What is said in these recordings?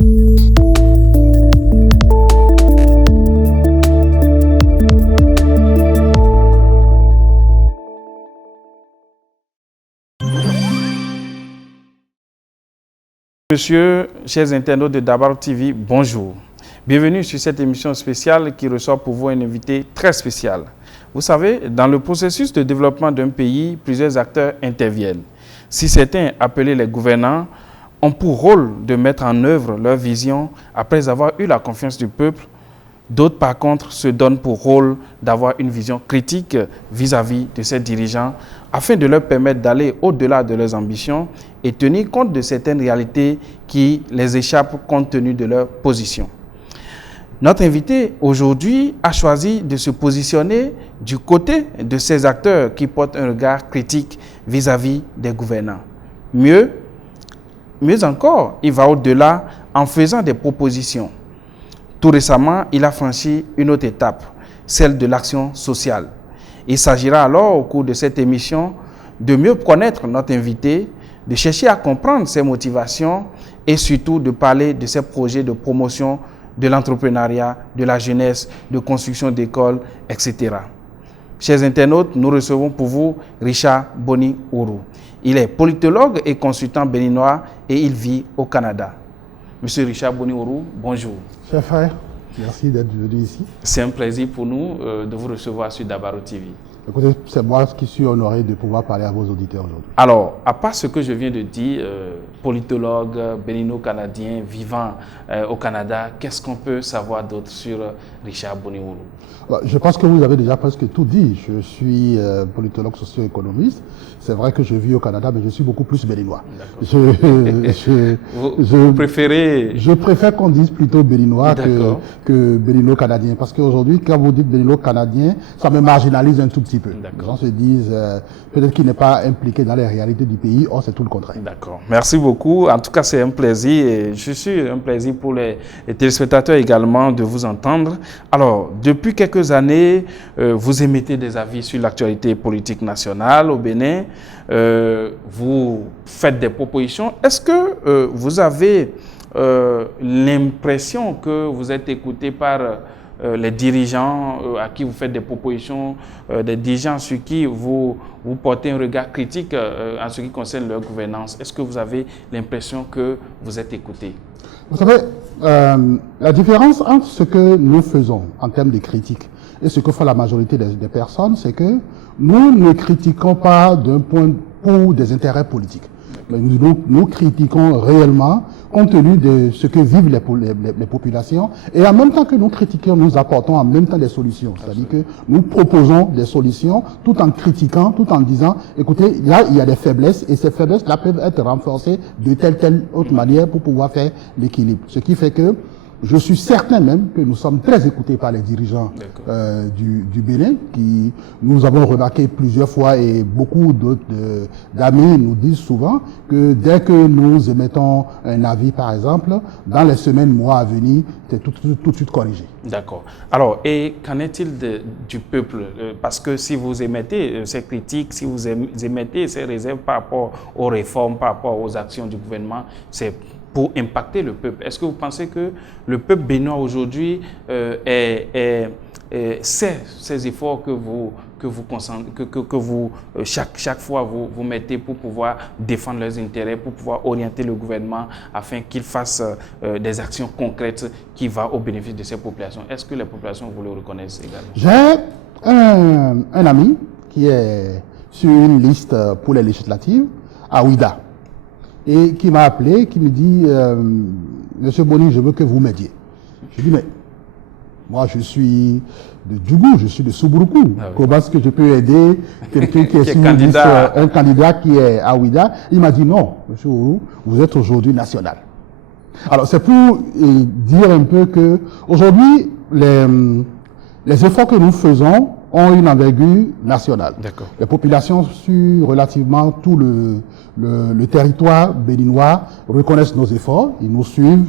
Monsieur, chers internautes de Dabar TV, bonjour. Bienvenue sur cette émission spéciale qui reçoit pour vous un invité très spécial. Vous savez, dans le processus de développement d'un pays, plusieurs acteurs interviennent. Si certains, appelés les gouvernants, ont pour rôle de mettre en œuvre leur vision après avoir eu la confiance du peuple, d'autres, par contre, se donnent pour rôle d'avoir une vision critique vis-à-vis de ces dirigeants afin de leur permettre d'aller au-delà de leurs ambitions et tenir compte de certaines réalités qui les échappent compte tenu de leur position. Notre invité aujourd'hui a choisi de se positionner du côté de ces acteurs qui portent un regard critique vis-à-vis des gouvernants. Mieux encore, il va au-delà en faisant des propositions. Tout récemment, il a franchi une autre étape, celle de l'action sociale. Il s'agira alors, au cours de cette émission, de mieux connaître notre invité, de chercher à comprendre ses motivations et surtout de parler de ses projets de promotion de l'entrepreneuriat, de la jeunesse, de construction d'écoles, etc. Chers internautes, nous recevons pour vous Richard Boni Ourou. Il est politologue et consultant béninois et il vit au Canada. Monsieur Richard Boni Ourou, bonjour. Cher frère, merci d'être venu ici. C'est un plaisir pour nous de vous recevoir sur Dabar TV. Écoutez, c'est moi qui suis honoré de pouvoir parler à vos auditeurs aujourd'hui. Alors, à part ce que je viens de dire, politologue, bénino-canadien, vivant au Canada, qu'est-ce qu'on peut savoir d'autre sur Richard Boni Ourou? Je pense que vous avez déjà presque tout dit. Je suis politologue socio-économiste. C'est vrai que je vis au Canada, mais je suis beaucoup plus béninois. Vous préférez... Je préfère qu'on dise plutôt béninois que bénino-canadien. Parce qu'aujourd'hui, quand vous dites bénino-canadien, ça me marginalise un tout petit peu. Les gens se disent peut-être qu'il n'est pas impliqué dans les réalités du pays. Or, c'est tout le contraire. D'accord. Merci beaucoup. En tout cas, c'est un plaisir. Et je suis un plaisir pour les téléspectateurs également de vous entendre. Alors, depuis quelques années, vous émettez des avis sur l'actualité politique nationale au Bénin. Vous faites des propositions. Est-ce que vous avez l'impression que vous êtes écouté par les dirigeants à qui vous faites des propositions, des dirigeants sur qui vous portez un regard critique en ce qui concerne leur gouvernance? Est-ce que vous avez l'impression que vous êtes écouté? Vous savez, la différence entre ce que nous faisons en termes de critique et ce que fait la majorité des personnes, c'est que nous ne critiquons pas d'un point pour des intérêts politiques. Mais nous critiquons réellement compte tenu de ce que vivent les populations. Et en même temps que nous critiquons, nous apportons en même temps des solutions. C'est-à-dire que nous proposons des solutions tout en critiquant, tout en disant, écoutez, là, il y a des faiblesses et ces faiblesses-là peuvent être renforcées de telle autre manière pour pouvoir faire l'équilibre. Ce qui fait que je suis certain même que nous sommes très écoutés par les dirigeants du Bénin, qui nous avons remarqué plusieurs fois et beaucoup d'autres d'amis nous disent souvent que dès que nous émettons un avis, par exemple, dans les semaines, mois à venir, c'est tout de suite corrigé. D'accord. Alors, et qu'en est-il du peuple? Parce que si vous émettez ces critiques, si vous émettez ces réserves par rapport aux réformes, par rapport aux actions du gouvernement, c'est pour impacter le peuple. Est-ce que vous pensez que le peuple béninois aujourd'hui sait ces efforts que vous chaque fois vous mettez pour pouvoir défendre leurs intérêts, pour pouvoir orienter le gouvernement afin qu'il fasse des actions concrètes qui vont au bénéfice de ces populations? Est-ce que les populations vous le reconnaissent également? J'ai un ami qui est sur une liste pour les législatives à Ouida, et qui m'a appelé, qui me dit Monsieur Boni, je veux que vous m'aidiez. Je dis mais moi je suis de Djougou, je suis de Soubroukou. Comment est-ce que je peux aider quelqu'un qui est sur une liste, un candidat qui est à Ouida? Il m'a dit non, Monsieur Ourou, vous êtes aujourd'hui national. Alors c'est pour dire un peu que aujourd'hui les efforts que nous faisons ont une envergure nationale. D'accord. Les populations sur relativement tout le territoire béninois reconnaissent nos efforts, ils nous suivent.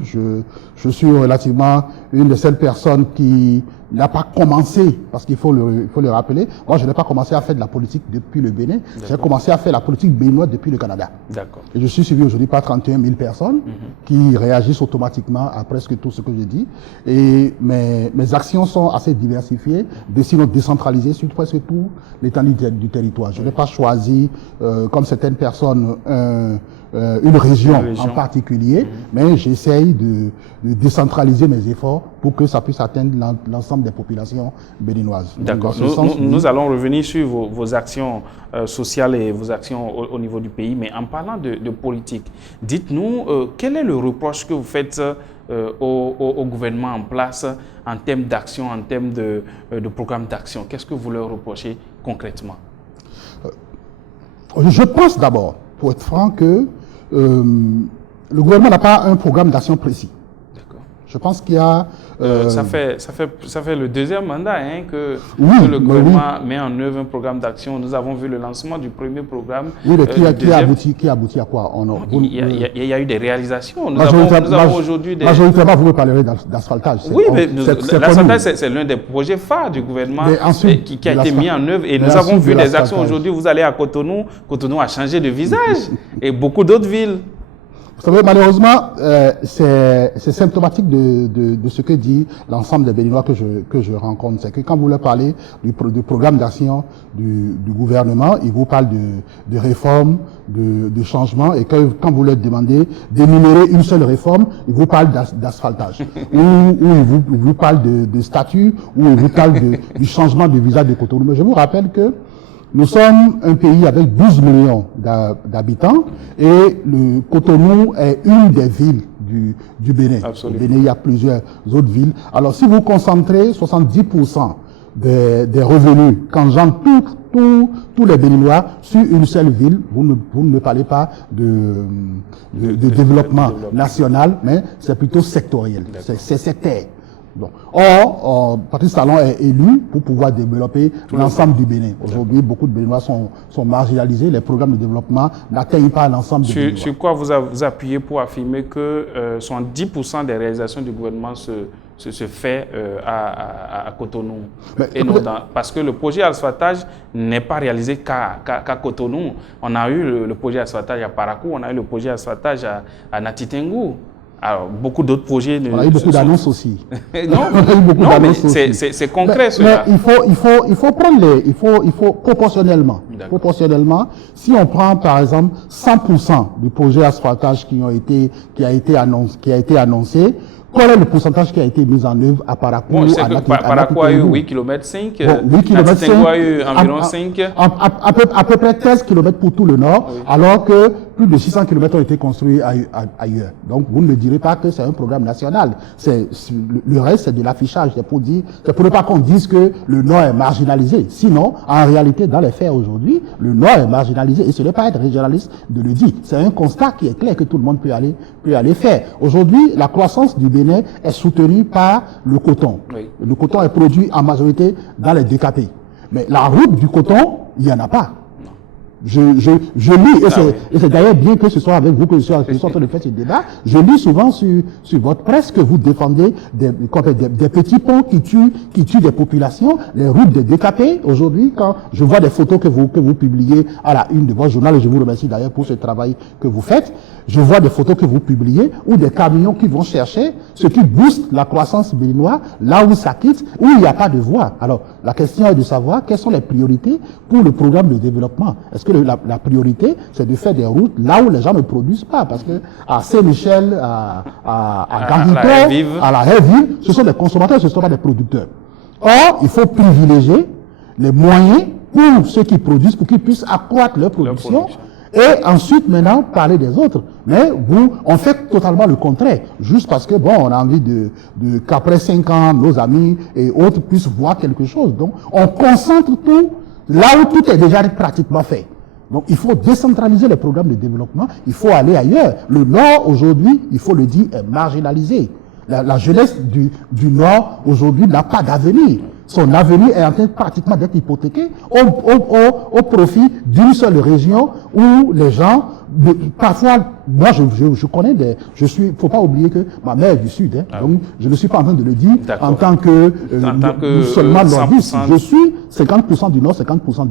Je suis relativement une de celles personnes qui n'a pas commencé, parce qu'il faut le rappeler, moi je n'ai pas commencé à faire de la politique depuis le Bénin, j'ai commencé à faire la politique béninoise depuis le Canada. D'accord. Et je suis suivi aujourd'hui par 31 000 personnes qui réagissent automatiquement à presque tout ce que je dis. Et mes actions sont assez diversifiées, sinon décentralisées sur presque tout l'étendue du territoire. Je n'ai pas choisi, comme certaines personnes, une région en particulier, mais j'essaye de décentraliser mes efforts pour que ça puisse atteindre l'ensemble des populations béninoises. D'accord. Nous allons revenir sur vos actions sociales et vos actions au niveau du pays, mais en parlant de politique, dites-nous quel est le reproche que vous faites au gouvernement en place en termes d'action, en termes de programme d'action. Qu'est-ce que vous leur reprochez concrètement? Je pense d'abord, pour être franc, que le gouvernement n'a pas un programme d'action précis. D'accord. Je pense qu'il y a... ça fait le deuxième mandat que le gouvernement met en œuvre un programme d'action. Nous avons vu le lancement du premier programme. Oui, mais qui aboutit à quoi? Il y a eu des réalisations. Nous avons aujourd'hui des... Majoritairement, vous me parlerez d'asphaltage. Oui, mais l'asphaltage, c'est l'un des projets phares du gouvernement qui a été mis en œuvre. Et nous avons vu des actions aujourd'hui. Vous allez à Cotonou. Cotonou a changé de visage. Et beaucoup d'autres villes. Vous savez, malheureusement, c'est symptomatique de ce que dit l'ensemble des Béninois que je rencontre. C'est que quand vous leur parlez du programme d'action du gouvernement, ils vous parlent de réformes, de changements, et quand vous leur demandez d'énumérer une seule réforme, ils vous parlent d'asphaltage. ou ils vous parlent de statut, ou ils vous parlent du changement de visage de Cotonou. Mais je vous rappelle que nous sommes un pays avec 12 millions d'habitants et le Cotonou est une des villes du Bénin. Absolument. Au Bénin, il y a plusieurs autres villes. Alors, si vous concentrez 70% des revenus qu'engendrent tous les Béninois sur une seule ville, vous ne parlez pas de développement national, mais c'est plutôt sectoriel. C'est sectaire. Bon. Or, Patrice Talon est élu pour pouvoir développer l'ensemble du Bénin. Aujourd'hui, beaucoup de Béninois sont marginalisés. Les programmes de développement n'atteignent pas l'ensemble des Béninois. Sur quoi vous appuyez pour affirmer que 70% des réalisations du gouvernement se fait à Cotonou? Parce que le projet asphaltage n'est pas réalisé qu'à Cotonou. On a eu le projet asphaltage à Parakou, on a eu le projet asphaltage à Natitengu. Alors, beaucoup d'autres projets... On a eu beaucoup d'annonces aussi. Non, mais c'est concret, cela. Mais il faut proportionnellement. Proportionnellement, si on prend, par exemple, 100% du projet asphaltage qui a été annoncé, quel est le pourcentage qui a été mis en œuvre à Parakou? Parakou a eu 8 km 5, 8 km 5 a eu environ 5. À peu près 13 km pour tout le nord, alors que plus de 600 km ont été construits ailleurs. Donc, vous ne me direz pas que c'est un programme national. Le reste, c'est de l'affichage. C'est pour ne pas qu'on dise que le nord est marginalisé. Sinon, en réalité, dans les faits aujourd'hui, le nord est marginalisé. Et ce n'est pas être régionaliste de le dire. C'est un constat qui est clair que tout le monde peut aller faire. Aujourd'hui, la croissance du Bénin est soutenue par le coton. Oui. Le coton est produit en majorité dans les DKP. Mais la route du coton, il n'y en a pas. Je lis, et c'est d'ailleurs bien que ce soit avec vous que je suis en train de faire ce débat, je lis souvent sur votre presse que vous défendez des petits ponts qui tuent des populations, les routes des décapés. Aujourd'hui, quand je vois des photos que vous publiez à la une de votre journal, et je vous remercie d'ailleurs pour ce travail que vous faites, je vois des photos que vous publiez où des camions qui vont chercher ce qui booste la croissance béninoise, là où ça quitte, où il n'y a pas de voie. Alors, la question est de savoir quelles sont les priorités pour le programme de développement. Est-ce que la priorité, c'est de faire des routes là où les gens ne produisent pas? Parce que à Saint-Michel, à Garito, à la Haye-Ville, ce sont des consommateurs, ce ne sont pas des producteurs. Or, il faut privilégier les moyens pour ceux qui produisent, pour qu'ils puissent accroître leur production. Et ensuite, maintenant, parler des autres. Mais on fait totalement le contraire. Juste parce que, bon, on a envie qu'après 5 ans, nos amis et autres puissent voir quelque chose. Donc, on concentre tout là où tout est déjà pratiquement fait. Donc, il faut décentraliser les programmes de développement. Il faut aller ailleurs. Le Nord, aujourd'hui, il faut le dire, est marginalisé. La jeunesse du Nord, aujourd'hui, n'a pas d'avenir. son avenir est en train pratiquement d'être hypothéqué au profit d'une seule région où les gens, parfois, moi je connais faut pas oublier que ma mère est du Sud, hein, donc je ne suis pas en train de le dire en tant que seulement nordiste. Je suis 50% du Nord, 50%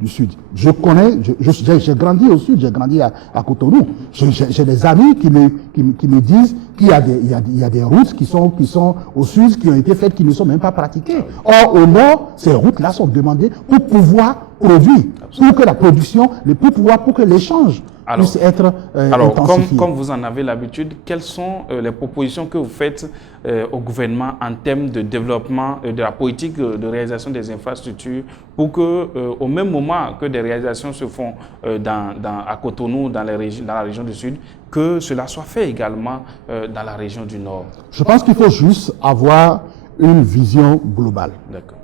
du Sud. Je connais, j'ai grandi au Sud, j'ai grandi à Cotonou. J'ai des amis qui me disent qu'il y a des routes qui sont au Sud, qui ont été faites, qui ne sont même pas pratiquées. Or, au Nord, ces routes-là sont demandées pour pouvoir produire, pour que la production, pour que l'échange puisse être intensifié. Comme vous en avez l'habitude, quelles sont les propositions que vous faites au gouvernement en termes de développement de la politique de réalisation des infrastructures pour que, au même moment que des réalisations se font à Cotonou, dans la région du Sud, que cela soit fait également dans la région du Nord? Je pense qu'il faut juste avoir une vision globale. D'accord.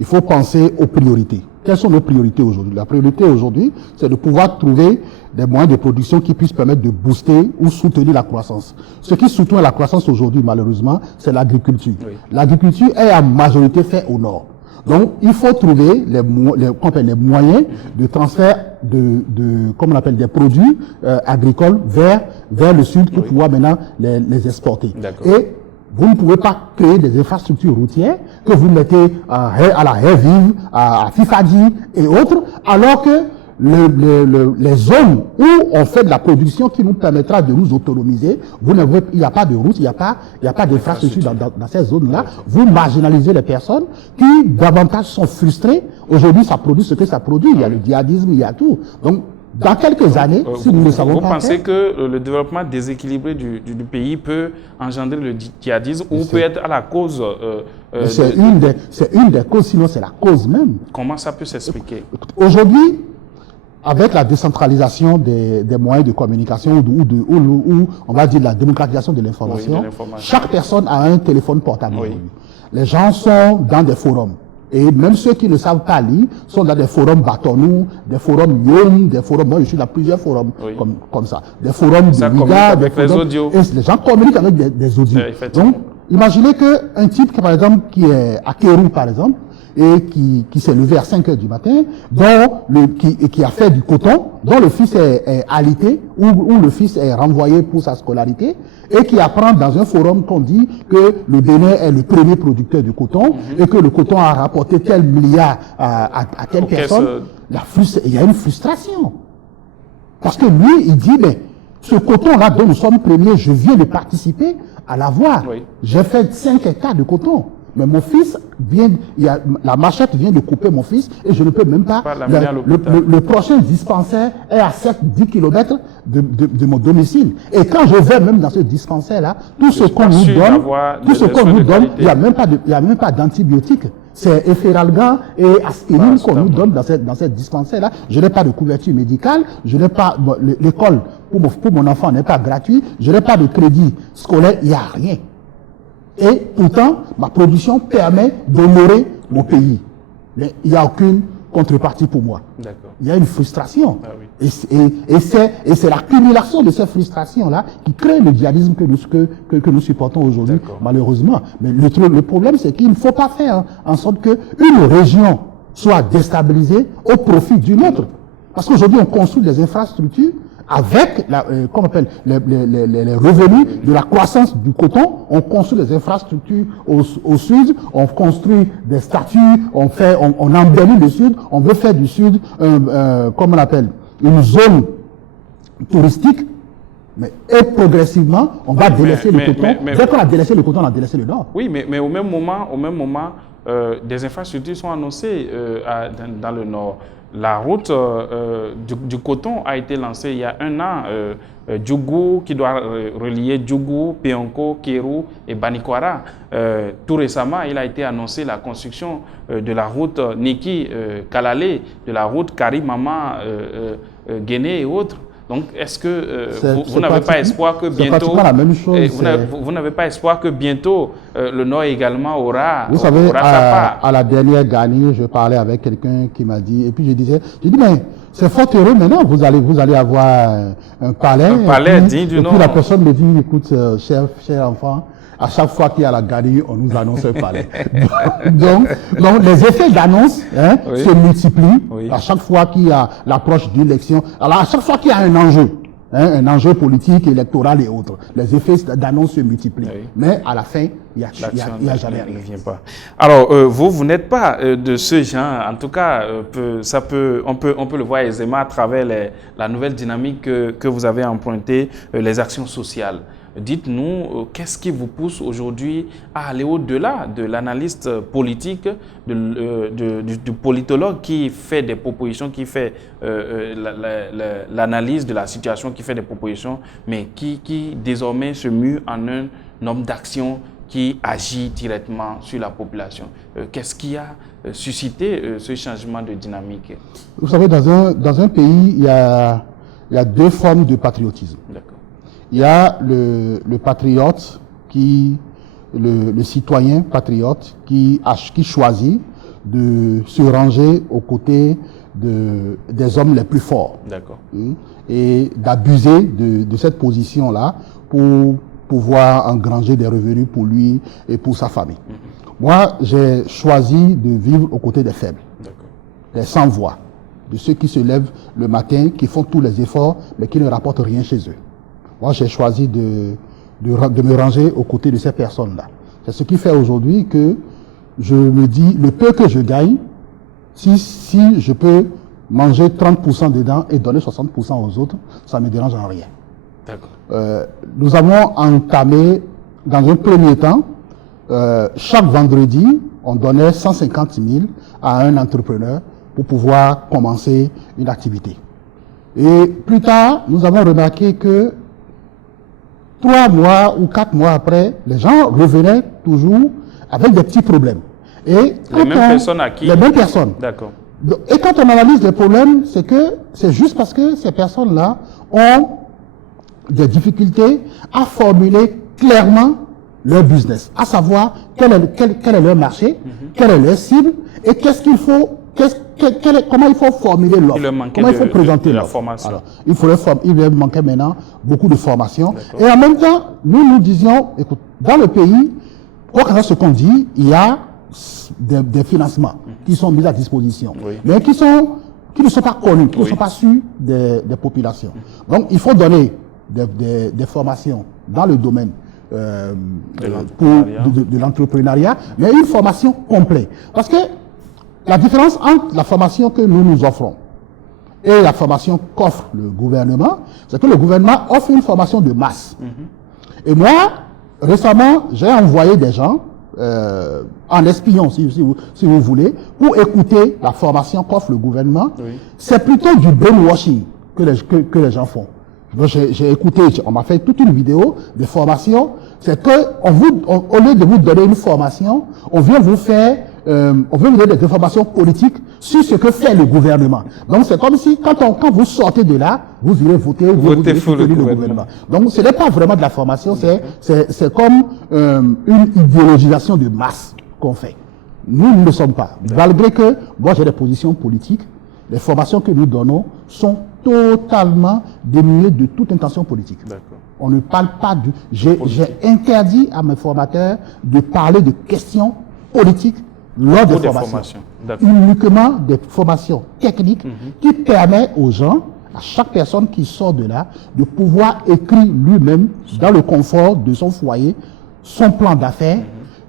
Il faut penser aux priorités. Quelles sont nos priorités aujourd'hui? La priorité aujourd'hui, c'est de pouvoir trouver des moyens de production qui puissent permettre de booster ou soutenir la croissance. Ce qui soutient la croissance aujourd'hui, malheureusement, c'est l'agriculture. Oui. L'agriculture est en majorité faite au nord. Donc, il faut trouver les moyens de transfert comme on appelle, des produits agricoles vers le sud pour pouvoir maintenant les exporter. Et vous ne pouvez pas créer des infrastructures routières que vous mettez à la Haie-Vive, à Fifadi et autres, alors que les zones où on fait de la production qui nous permettra de nous autonomiser, il n'y a pas de route, il n'y a pas d'infrastructure dans ces zones-là. Vous marginalisez les personnes qui davantage sont frustrées. Aujourd'hui, ça produit ce que ça produit. Il y a le djihadisme, il y a tout. Donc, dans quelques années, si nous ne savons pas... Vous pensez que le développement déséquilibré du pays peut engendrer le djihadisme ou peut être à la cause... c'est une des causes, sinon c'est la cause même. Comment ça peut s'expliquer? Aujourd'hui, avec la décentralisation des moyens de communication ou on va dire la démocratisation de l'information, chaque personne a un téléphone portable. Oui. Les gens sont dans des forums. Et même ceux qui ne savent pas lire sont dans des forums Batonou, des forums Yom, des forums, moi je suis dans plusieurs forums comme ça. Des forums de Liga, avec les audios. Et les gens communiquent avec des audios. Donc, imaginez qu'un type, par exemple, qui est à Kérou, par exemple, et qui s'est levé à 5 heures du matin, qui a fait du coton, dont le fils est alité, ou le fils est renvoyé pour sa scolarité, et qui apprend dans un forum qu'on dit que le Bénin est le premier producteur de coton, et que le coton a rapporté tel milliard à telle personne, il y a une frustration. Parce que lui, il dit, mais ce coton-là dont nous sommes premiers, je viens de participer à l'avoir. Oui. J'ai fait 5 hectares de coton. Mais mon fils la machette vient de couper mon fils et je ne peux même pas. Le prochain dispensaire est à 7-10 km de mon domicile. Et quand je vais même dans ce dispensaire-là, tout ce qu'on nous donne, il n'y a même pas d'antibiotiques. C'est Efferalgan et aspirine qu'on nous donne dans cette dispensaire-là. Je n'ai pas de couverture médicale, je n'ai pas, l'école pour mon enfant n'est pas gratuite, je n'ai pas de crédit scolaire, il n'y a rien. Et pourtant, ma production permet d'honorer mon pays. Mais il n'y a aucune contrepartie pour moi. Il y a une frustration. Ah oui. Et c'est l'accumulation de ces frustrations-là qui crée le djihadisme que nous supportons aujourd'hui, malheureusement. Mais le problème, c'est qu'il ne faut pas faire en sorte qu'une région soit déstabilisée au profit d'une autre. Parce qu'aujourd'hui, on construit des infrastructures avec qu'on appelle les revenus de la croissance du coton. On construit des infrastructures au sud, on construit des statues, on embellit le sud, on veut faire du sud comme on appelle une zone touristique, et progressivement on va délaisser le coton. Dès qu'on a délaissé le coton, on a délaissé le nord. Oui, mais au même moment, des infrastructures sont annoncées dans le nord. La route du coton a été lancée il y a 1 an. Djougou, qui doit relier Djougou, Péonko, Kérou et Banikwara. Tout récemment, il a été annoncé la construction de la route Niki-Kalale, de la route Karimama, Guéné et autres. Donc, est-ce que vous n'avez pas espoir que bientôt, vous n'avez pas espoir que bientôt le Nord également aura Vous savez, sa part? À la dernière gagnée, je parlais avec quelqu'un qui m'a dit, et puis j'ai dit, mais c'est fort heureux maintenant, vous allez avoir un palais. Un palais digne du nom. Et puis la personne me dit, écoute, cher enfant, À chaque fois qu'il y a la garnie, on nous annonce un palais. donc, les effets d'annonce se multiplient à chaque fois qu'il y a l'approche d'une élection. Alors, à chaque fois qu'il y a un enjeu politique, électoral et autres, les effets d'annonce se multiplient. Mais à la fin, il n'y a jamais rien. Ne vient pas. Alors, vous n'êtes pas de ce genre. En tout cas, on peut le voir aisément à travers la nouvelle dynamique que vous avez empruntée, les actions sociales. Dites-nous, qu'est-ce qui vous pousse aujourd'hui à aller au-delà de l'analyste politique, du politologue qui fait des propositions, qui fait l'analyse de la situation, qui fait des propositions, mais qui désormais se mue en un homme d'action qui agit directement sur la population. Qu'est-ce qui a suscité ce changement de dynamique? Vous savez, dans un pays, il y a deux formes de patriotisme. D'accord. Il y a le patriote, le citoyen patriote qui choisit de se ranger aux côtés des hommes les plus forts. D'accord. Et d'abuser de cette position-là pour pouvoir engranger des revenus pour lui et pour sa famille. Moi, j'ai choisi de vivre aux côtés des faibles, des sans-voix, de ceux qui se lèvent le matin, qui font tous les efforts, mais qui ne rapportent rien chez eux. Moi, j'ai choisi de me ranger aux côtés de ces personnes-là. C'est ce qui fait aujourd'hui que je me dis, le peu que je gagne, si je peux manger 30% dedans et donner 60% aux autres, ça ne me dérange en rien. D'accord. Nous avons entamé, dans un premier temps, chaque vendredi, on donnait 150 000 à un entrepreneur pour pouvoir commencer une activité. Et plus tard, nous avons remarqué que 3 mois ou 4 mois après, les gens revenaient toujours avec des petits problèmes. Et les mêmes personnes à qui? Les mêmes personnes. D'accord. Et quand on analyse les problèmes, c'est juste parce que ces personnes-là ont des difficultés à formuler clairement leur business, à savoir quel est leur marché, quelle est leur cible et qu'est-ce qu'il faut, comment il faut formuler l'offre, comment il faut présenter l'offre. Alors, il leur manquait maintenant beaucoup de formation. Et en même temps, nous disions, écoute, dans le pays, quoi que ce qu'on dit, il y a des financements qui sont mis à disposition, mais qui ne sont pas connus, qui ne sont pas su des populations. Donc, il faut donner des formations dans le domaine de l'entrepreneuriat, mais une formation complète. Parce que la différence entre la formation que nous offrons et la formation qu'offre le gouvernement, c'est que le gouvernement offre une formation de masse. Et moi, récemment, j'ai envoyé des gens en espion, si vous voulez, pour écouter la formation qu'offre le gouvernement. C'est plutôt du brainwashing que les gens font. J'ai écouté, on m'a fait toute une vidéo de formation. C'est que au lieu de vous donner une formation, on vient vous donner des informations politiques sur ce que fait le gouvernement. Donc c'est comme si quand vous sortez de là, vous irez voter pour le gouvernement. Donc ce n'est pas vraiment de la formation, c'est comme une idéologisation de masse qu'on fait. Nous ne le sommes pas. Malgré que moi j'ai des positions politiques, les formations que nous donnons sont totalement dénuées de toute intention politique. On ne parle pas j'ai interdit à mes formateurs de parler de questions politiques lors des formations. Uniquement des formations techniques qui permettent aux gens, à chaque personne qui sort de là, de pouvoir écrire lui-même dans le confort de son foyer son plan d'affaires,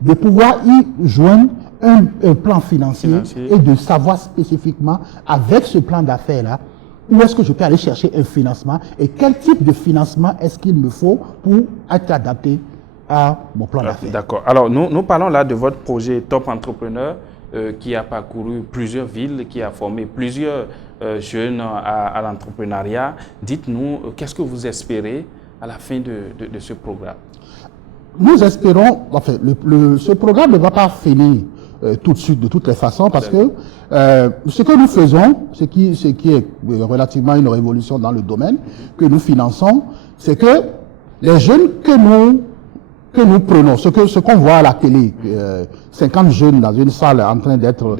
de pouvoir y joindre un plan financier et de savoir spécifiquement avec ce plan d'affaires-là où est-ce que je peux aller chercher un financement et quel type de financement est-ce qu'il me faut pour être adapté à mon plan d'affaires. D'accord. Alors, nous parlons là de votre projet Top Entrepreneur qui a parcouru plusieurs villes, qui a formé plusieurs jeunes à l'entrepreneuriat. Dites-nous, qu'est-ce que vous espérez à la fin de ce programme? Nous espérons, enfin, ce programme ne va pas finir tout de suite, de toutes les façons, parce que ce que nous faisons, ce qui est relativement une révolution dans le domaine que nous finançons, c'est que les jeunes que nous prenons, ce qu'on voit à la télé, 50 jeunes dans une salle en train d'être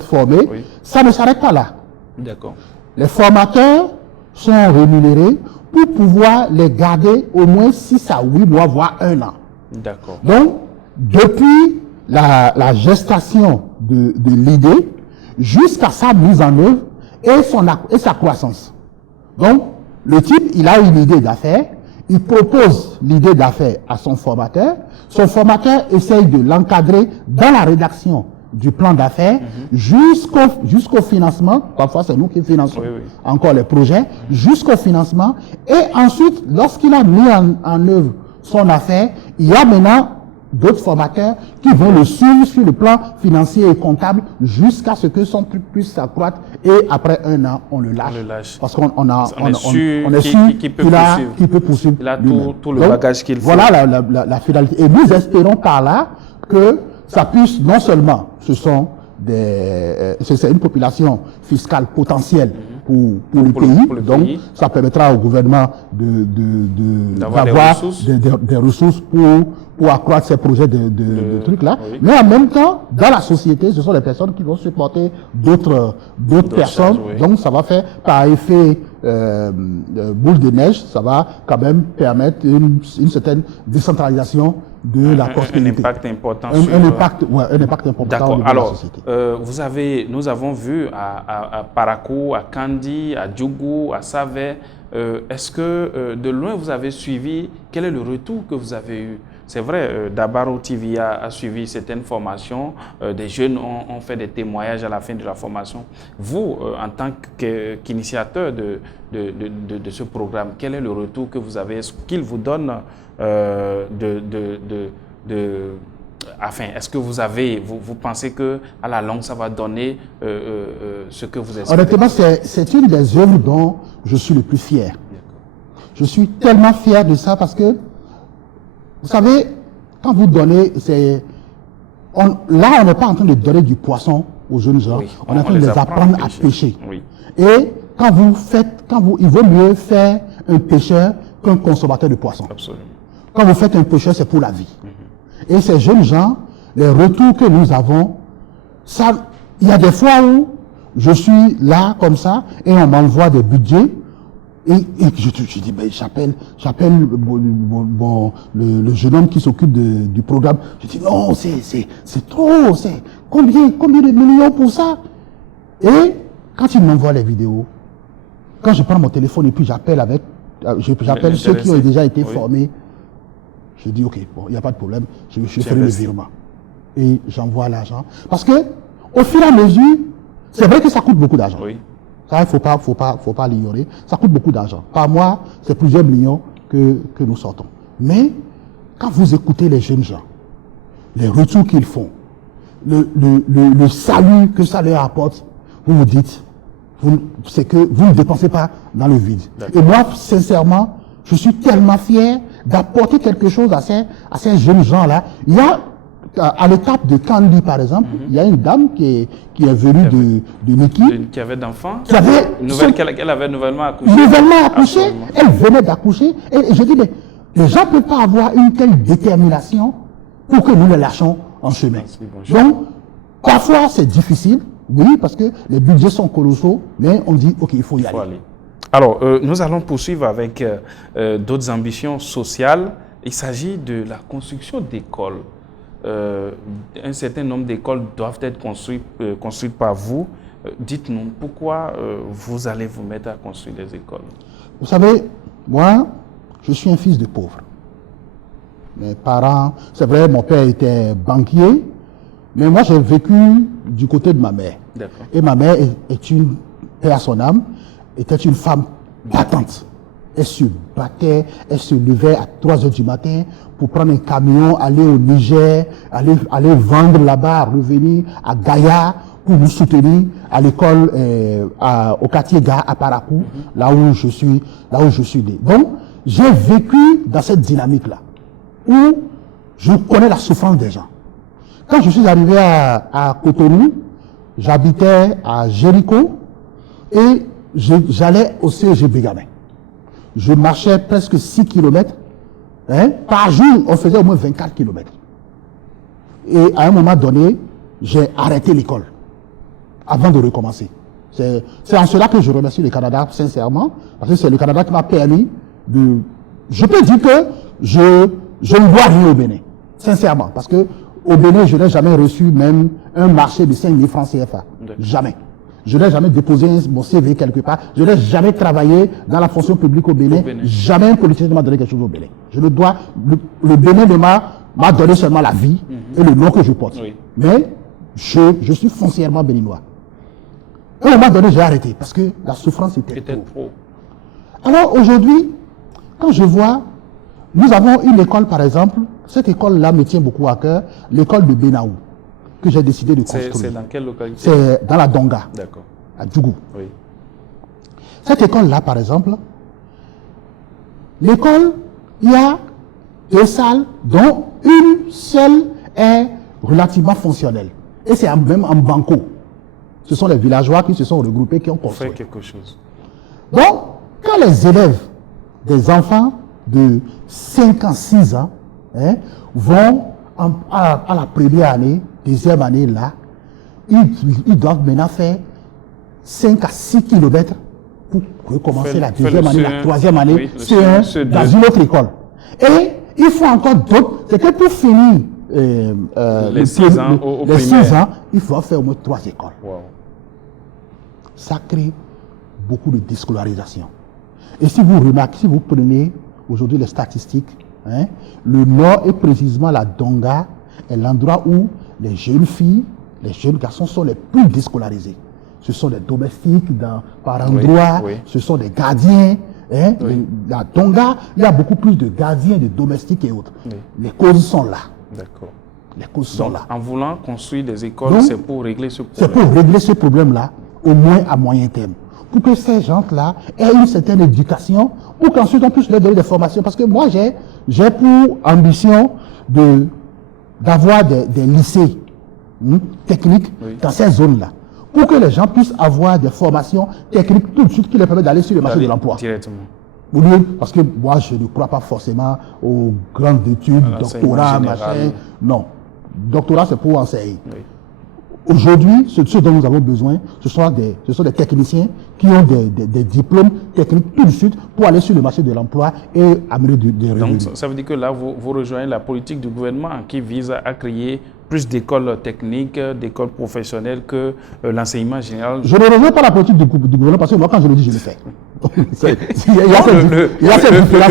formés, ça ne s'arrête pas là. D'accord. Les formateurs sont rémunérés pour pouvoir les garder au moins 6 à 8 mois, voire 1 an. D'accord. Donc, depuis la gestation de l'idée jusqu'à sa mise en œuvre et sa croissance. Donc, le type, il a une idée d'affaires, il propose l'idée d'affaires à son formateur essaye de l'encadrer dans la rédaction du plan d'affaires jusqu'au financement, parfois c'est nous qui finançons encore les projets, jusqu'au financement, et ensuite, lorsqu'il a mis en œuvre son affaire, il y a maintenant d'autres formateurs qui vont le suivre sur le plan financier et comptable jusqu'à ce que son truc puisse s'accroître, et après 1 an, on le lâche. Parce qu'on est sûr qu'il peut poursuivre. Il a tout le bagage qu'il faut. Voilà la finalité. Et nous espérons par là que ça puisse, non seulement, c'est une population fiscale potentielle pour le pays, donc ça permettra au gouvernement d'avoir des ressources pour accroître ces projets de trucs là. Oui. Mais en même temps, dans la société, ce sont les personnes qui vont supporter d'autres personnes. Charges, donc ça va faire par effet boule de neige, ça va quand même permettre une certaine décentralisation de la prospérité. Un impact important un impact important de la société. Nous avons vu à Parakou, à Kandi, à Djougou, à Savé, est-ce que de loin vous avez suivi, quel est le retour que vous avez eu? C'est vrai, Dabaro TV a suivi certaines formations, des jeunes ont fait des témoignages à la fin de la formation. Vous, en tant qu'initiateur de ce programme, quel est le retour que vous avez? Est-ce qu'il vous donne est-ce que vous pensez que à la longue ça va donner ce que vous espérez? Honnêtement, c'est une des œuvres dont je suis le plus fier. Je suis tellement fier de ça parce que, vous savez, quand vous donnez, on n'est pas en train de donner du poisson aux jeunes gens, on est en train de les apprendre à pêcher. Oui. Et il vaut mieux faire un pêcheur qu'un consommateur de poisson. Absolument. Quand vous faites un pêcheur, c'est pour la vie. Et ces jeunes gens, les retours que nous avons, il y a des fois où je suis là comme ça et on m'envoie des budgets et je dis, ben, j'appelle le jeune homme qui s'occupe du programme. Je dis, non, c'est trop, c'est combien de millions pour ça? Et quand il m'envoie les vidéos, quand je prends mon téléphone et puis j'appelle ceux qui ont déjà été formés, je dis, ok, bon, il n'y a pas de problème, je fais le virement. Et j'envoie l'argent. Parce que, au fur et à mesure, c'est vrai que ça coûte beaucoup d'argent. Oui. Ça, il faut pas l'ignorer. Ça coûte beaucoup d'argent. Par mois, c'est plusieurs millions que nous sortons. Mais, quand vous écoutez les jeunes gens, les retours qu'ils font, le salut que ça leur apporte, vous vous dites, c'est que vous ne dépensez pas dans le vide. Et moi, sincèrement, je suis tellement fier d'apporter quelque chose à ces jeunes gens-là. Il y a, à l'étape de Kandi, par exemple, il y a une dame qui est venue de Niki. Qui avait d'enfants. Qu'elle avait nouvellement accouché. Nouvellement accouché. Elle venait d'accoucher. Et je dis, mais les gens ne peuvent pas avoir une telle détermination pour que nous les lâchons en chemin. Donc, parfois, c'est difficile. Oui, parce que les budgets sont colossaux, mais on dit, ok, il faut y aller. Alors, nous allons poursuivre avec d'autres ambitions sociales. Il s'agit de la construction d'écoles. Un certain nombre d'écoles doivent être construites par vous. Dites-nous, pourquoi vous allez vous mettre à construire des écoles? Vous savez, moi, je suis un fils de pauvre. Mes parents, c'est vrai, mon père était banquier, mais moi, j'ai vécu du côté de ma mère. Et ma mère est une, paix à son âme, était une femme battante. Elle se battait, elle se levait à 3 heures du matin pour prendre un camion, aller au Niger, aller vendre là-bas, revenir à Gaïa pour nous soutenir à l'école, au quartier Gaïa à Parakou, là où je suis né. Donc, j'ai vécu dans cette dynamique-là, où je connais la souffrance des gens. Quand je suis arrivé à Cotonou, j'habitais à Jéricho et j'allais au CEG Bégamin. Je marchais presque 6 km. Par jour, on faisait au moins 24 km. Et à un moment donné, j'ai arrêté l'école avant de recommencer. C'est en cela que je remercie le Canada, sincèrement, parce que c'est le Canada qui m'a permis de... Je peux dire que je ne dois rien au Bénin. Sincèrement, parce que au Bénin, je n'ai jamais reçu même un marché de 5 000 francs CFA. Jamais. Je n'ai jamais déposé mon CV quelque part. Je n'ai jamais travaillé dans la fonction publique au Bénin. Jamais un politicien ne m'a donné quelque chose au Bénin. Je le dois. Le Bénin m'a donné seulement la vie et le nom que je porte. Oui. Mais je suis foncièrement béninois. À un moment donné, j'ai arrêté parce que la souffrance était trop. Alors aujourd'hui, quand je vois, nous avons une école par exemple, cette école-là me tient beaucoup à cœur, l'école de Benaou, que j'ai décidé de construire. C'est dans quelle localité? C'est dans la Donga, à Djougou. Oui. Cette école-là par exemple, l'école, il y a 2 salles dont une seule est relativement fonctionnelle. Et c'est même en banco. Ce sont les villageois qui se sont regroupés, qui ont construit. Fait quelque chose. Donc, quand les élèves, des enfants de 5 ans, 6 ans, vont à la première année, deuxième année là, ils doivent maintenant faire 5 à 6 kilomètres pour recommencer la deuxième année, la troisième année, dans une autre école. Et il faut encore d'autres. C'est que pour finir les 6 ans, les 6 ans, il faut faire au moins 3 écoles. Wow. Ça crée beaucoup de déscolarisation. Et si vous remarquez, si vous prenez aujourd'hui les statistiques, le Nord et précisément la Donga est l'endroit où les jeunes filles, les jeunes garçons sont les plus déscolarisés. Ce sont les domestiques par endroit, ce sont des gardiens. La Donga, il y a beaucoup plus de gardiens, de domestiques et autres. Oui. Les causes sont là. D'accord. Les causes sont là. En voulant construire des écoles, c'est pour régler ce problème. C'est pour régler ce problème-là, au moins à moyen terme. Pour que ces gens-là aient une certaine éducation, pour qu'ensuite on puisse leur donner des formations. Parce que moi, j'ai pour ambition d'avoir des lycées techniques dans ces zones-là. Pour que les gens puissent avoir des formations techniques tout de suite qui les permettent d'aller sur le marché de l'emploi. Directement. Parce que moi, je ne crois pas forcément aux grandes études, doctorat, machin. Non. Doctorat, c'est pour enseigner. Oui. Aujourd'hui, ce dont nous avons besoin, ce sont des techniciens qui ont des diplômes techniques tout de suite pour aller sur le marché de l'emploi et amener des revenus. Donc, ça veut dire que là, vous rejoignez la politique du gouvernement qui vise à créer plus d'écoles techniques, d'écoles professionnelles que l'enseignement général. Je ne rejoins pas la politique du gouvernement parce que moi, quand je le dis, je le fais. Le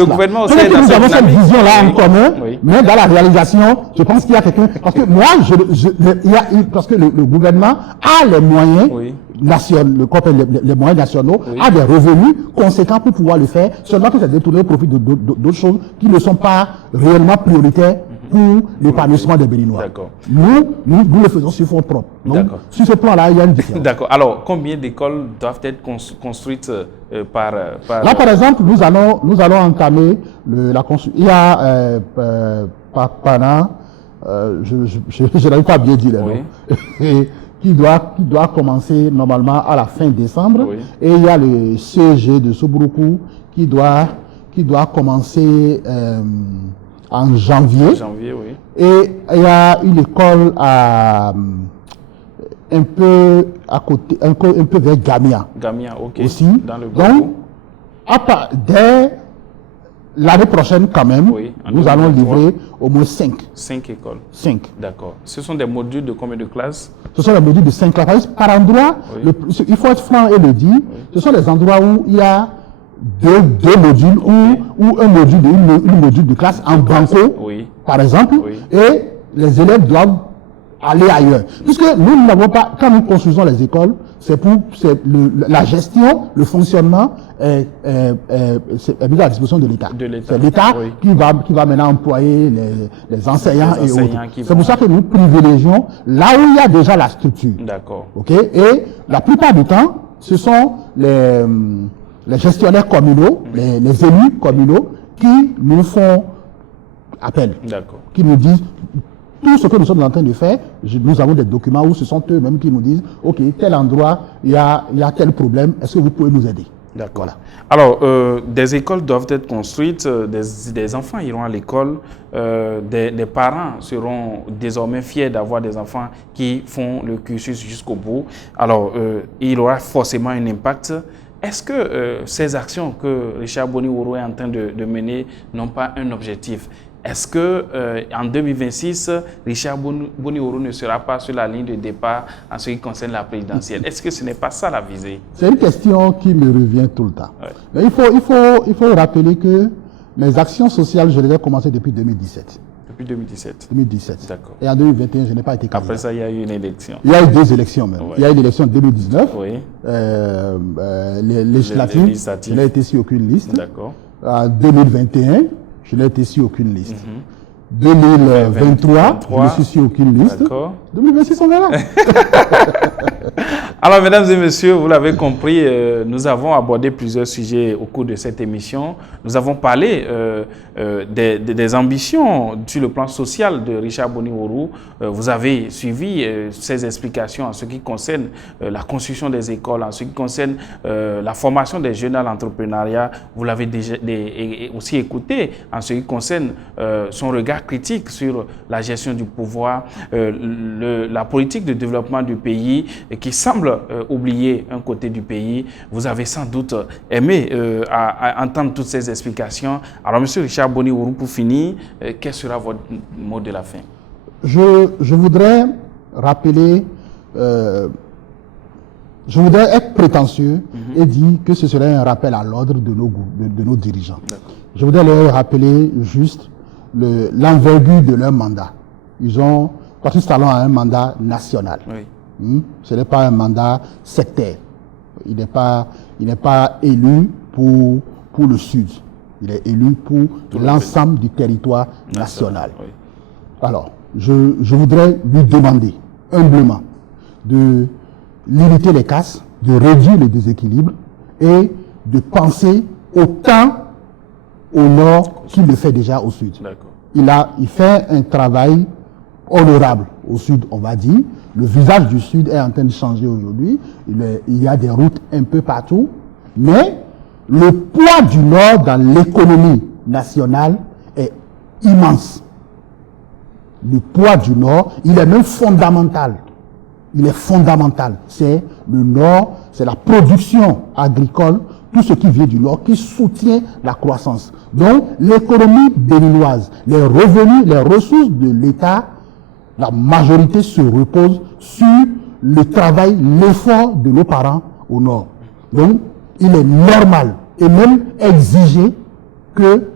gouvernement aussi nous avons cette vision-là en commun, mais dans la réalisation, je pense qu'il y a quelqu'un. Parce que moi, parce que le gouvernement a les moyens nationaux, les moyens nationaux, a des revenus conséquents pour pouvoir le faire, seulement que c'est détourné au profit d'autres choses qui ne sont pas réellement prioritaires pour l'épanouissement des Béninois. Nous le faisons sur fonds propres. Donc, sur ce plan-là, il y a une différence. D'accord. Alors, combien d'écoles doivent être construites par... Là, par exemple, nous allons entamer la construction. Il y a Pana, je n'arrive pas à bien dire les noms, qui doit commencer normalement à la fin décembre. Oui. Et il y a le CG de Sobroukou qui doit commencer en janvier. Oui. Et il y a une école un peu à côté, un peu vers Gamia. Gamia, ok. Aussi. Dans le donc, dès l'année prochaine, quand même, nous allons livrer au moins 5. 5 écoles. 5. D'accord. Ce sont des modules de combien de classes? Ce sont des modules de 5 classes. Par endroit, il faut être franc et le dire, ce sont les endroits où il y a deux modules ou un module une module de classe en banco, par exemple, et les élèves doivent aller ailleurs. Puisque nous n'avons pas, quand nous construisons les écoles, la gestion, le fonctionnement est mis à la disposition de l'État. C'est l'État qui va maintenant employer les enseignants et autres. C'est pour ça que nous privilégions là où il y a déjà la structure. D'accord. Okay? Et la plupart du temps, ce sont les gestionnaires communaux, les élus communaux qui nous font appel, qui nous disent tout ce que nous sommes en train de faire. Nous avons des documents où ce sont eux-mêmes qui nous disent ok, tel endroit, il y a tel problème, est-ce que vous pouvez nous aider? D'accord. Voilà. Alors, des écoles doivent être construites, des enfants iront à l'école, des parents seront désormais fiers d'avoir des enfants qui font le cursus jusqu'au bout. Alors, il aura forcément un impact. Est-ce que ces actions que Richard Boni Woro est en train de mener n'ont pas un objectif? Est-ce que en 2026, Richard Boni Oro ne sera pas sur la ligne de départ en ce qui concerne la présidentielle? Est-ce que ce n'est pas ça la visée? C'est une question qui me revient tout le temps. Ouais. Mais il faut rappeler que mes actions sociales, je les ai commencées depuis 2017. Depuis 2017. 2017. D'accord. Et en 2021, je n'ai pas été candidat. Après ça, il y a eu une élection. Il y a eu 2 élections même. Ouais. Il y a eu l'élection de 2019, Oui. les législatives, législatives. je n'ai été sur aucune liste. D'accord. En 2021, je n'ai été sur aucune liste. 2023, je ne suis sur aucune liste. D'accord. 2026, on verra. Alors, mesdames et messieurs, vous l'avez compris, nous avons abordé plusieurs sujets au cours de cette émission. Nous avons parlé des ambitions sur le plan social de Richard Boni Oro. Vous avez suivi ses explications en ce qui concerne la construction des écoles, en ce qui concerne la formation des jeunes à l'entrepreneuriat. Vous l'avez déjà aussi écouté en ce qui concerne son regard critique sur la gestion du pouvoir, la politique de développement du pays qui semble oublier un côté du pays. Vous avez sans doute aimé à entendre toutes ces explications. Alors, M. Richard Boni Oro, pour finir, quel sera votre mot de la fin? Je voudrais rappeler, je voudrais être prétentieux et dire que ce serait un rappel à l'ordre de nos dirigeants. Je voudrais leur rappeler juste l'envergure de leur mandat. Patrice Talon a un mandat national. Oui. Ce n'est pas un mandat sectaire. Il n'est pas élu pour le Sud. Il est élu pour l'ensemble du territoire national. Oui. Alors, je voudrais lui demander humblement de limiter les casses, de réduire les déséquilibres et de penser autant au nord qu'il le fait déjà au sud. Il fait un travail honorable au sud, on va dire. Le visage du sud est en train de changer aujourd'hui. Il y a des routes un peu partout. Mais le poids du nord dans l'économie nationale est immense. Le poids du nord, il est même fondamental. Il est fondamental. C'est le nord, c'est la production agricole, tout ce qui vient du nord, qui soutient la croissance. Donc, l'économie béninoise, les revenus, les ressources de l'État, la majorité se repose sur le travail, l'effort de nos parents au nord. Donc, il est normal et même exigé que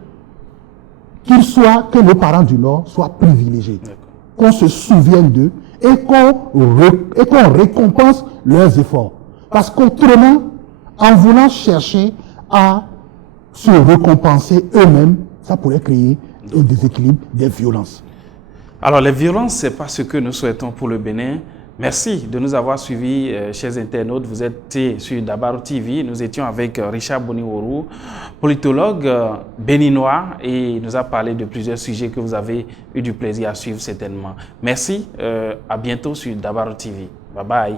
nos parents du nord soient privilégiés, qu'on se souvienne d'eux et qu'on récompense leurs efforts. Parce qu'autrement, en voulant chercher à se récompenser eux-mêmes, ça pourrait créer un déséquilibre, des violences. Alors, les violences, ce n'est pas ce que nous souhaitons pour le Bénin. Merci de nous avoir suivis, chers internautes. Vous êtes sur Dabaru TV. Nous étions avec Richard Boni Oro, politologue béninois, et il nous a parlé de plusieurs sujets que vous avez eu du plaisir à suivre certainement. Merci, à bientôt sur Dabaru TV. Bye bye.